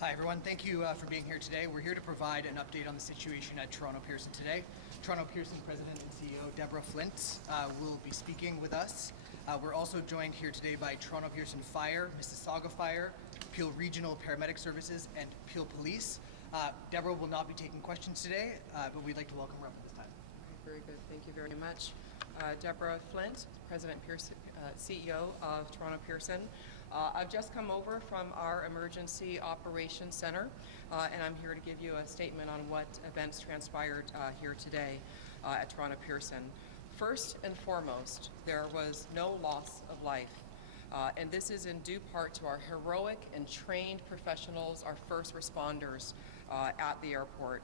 Hi, everyone. Thank you for being here today. We're here to provide an update on the situation at Toronto Pearson today. Toronto Pearson President and CEO Deborah Flint will be speaking with us. We're also joined here today by Toronto Pearson Fire, Mississauga Fire, Peel Regional Paramedic Services, and Peel Police. Deborah will not be taking questions today, but we'd like to welcome her up at this time. Very good. Thank you very much. Deborah Flint, President Pearson, CEO of Toronto Pearson. I've just come over from our Emergency Operations Center, and I'm here to give you a statement on what events transpired here today at Toronto Pearson. First and foremost, there was no loss of life. And this is in due part to our heroic and trained professionals, our first responders at the airport.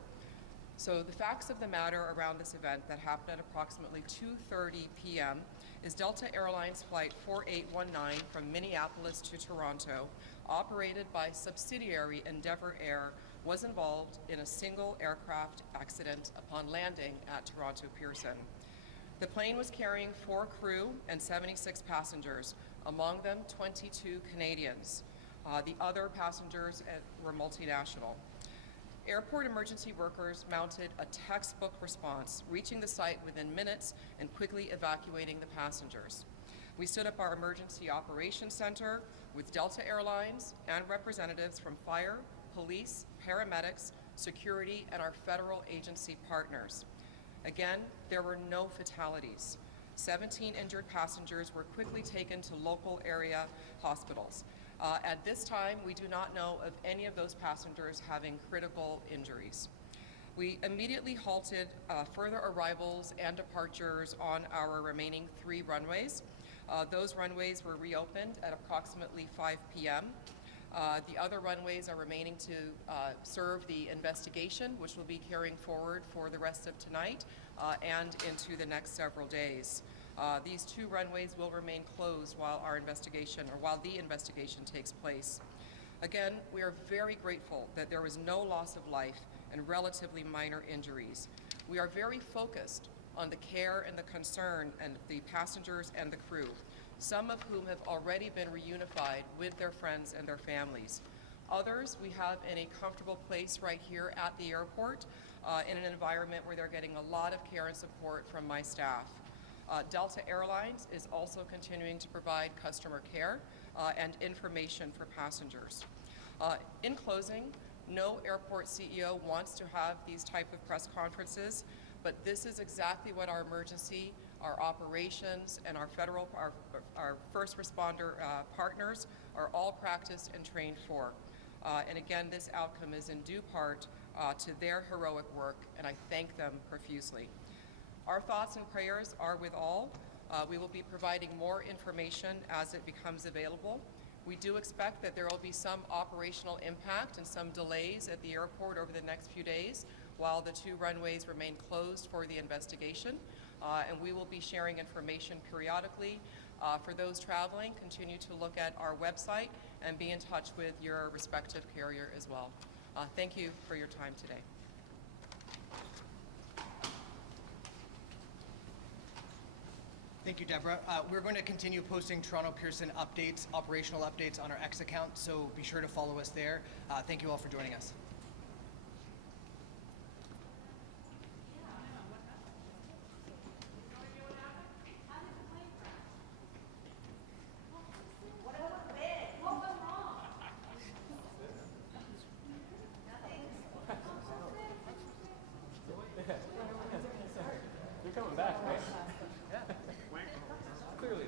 So the facts of the matter around this event that happened at approximately 2:30 p.m. is Delta Airlines Flight 4819 from Minneapolis to Toronto, operated by subsidiary Endeavour Air, was involved in a single aircraft accident upon landing at Toronto Pearson. The plane was carrying 4 crew and 76 passengers, among them 22 Canadians. The other passengers were multinational. Airport emergency workers mounted a textbook response, reaching the site within minutes and quickly evacuating the passengers. We stood up our Emergency Operations Center with Delta Airlines and representatives from fire, police, paramedics, security, and our federal agency partners. Again, there were no fatalities. 17 injured passengers were quickly taken to local area hospitals. At this time, we do not know of any of those passengers having critical injuries. We immediately halted further arrivals and departures on our remaining 3 runways. Those runways were reopened at approximately 5 p.m. The other runways are remaining to serve the investigation, which will be carrying forward for the rest of tonight and into the next several days. These 2 runways will remain closed while the investigation takes place. Again, we are very grateful that there was no loss of life and relatively minor injuries. We are very focused on the care and the concern and the passengers and the crew, some of whom have already been reunified with their friends and their families. Others we have in a comfortable place right here at the airport in an environment where they're getting a lot of care and support from my staff. Delta Airlines is also continuing to provide customer care and information for passengers. In closing, no airport CEO wants to have these type of press conferences, but this is exactly what our emergency, our operations, and our first responder partners are all practiced and trained for. And again, this outcome is in due part to their heroic work, and I thank them profusely. Our thoughts and prayers are with all. We will be providing more information as it becomes available. We do expect that there will be some operational impact and some delays at the airport over the next few days while the 2 runways remain closed for the investigation. And we will be sharing information periodically. For those traveling, continue to look at our website and be in touch with your respective carrier as well. Thank you for your time today. Thank you, Deborah. We're going to continue posting Toronto Pearson updates, operational updates on our X account, so be sure to follow us there. Thank you all for joining us. You're coming back, right? Yeah. Clearly.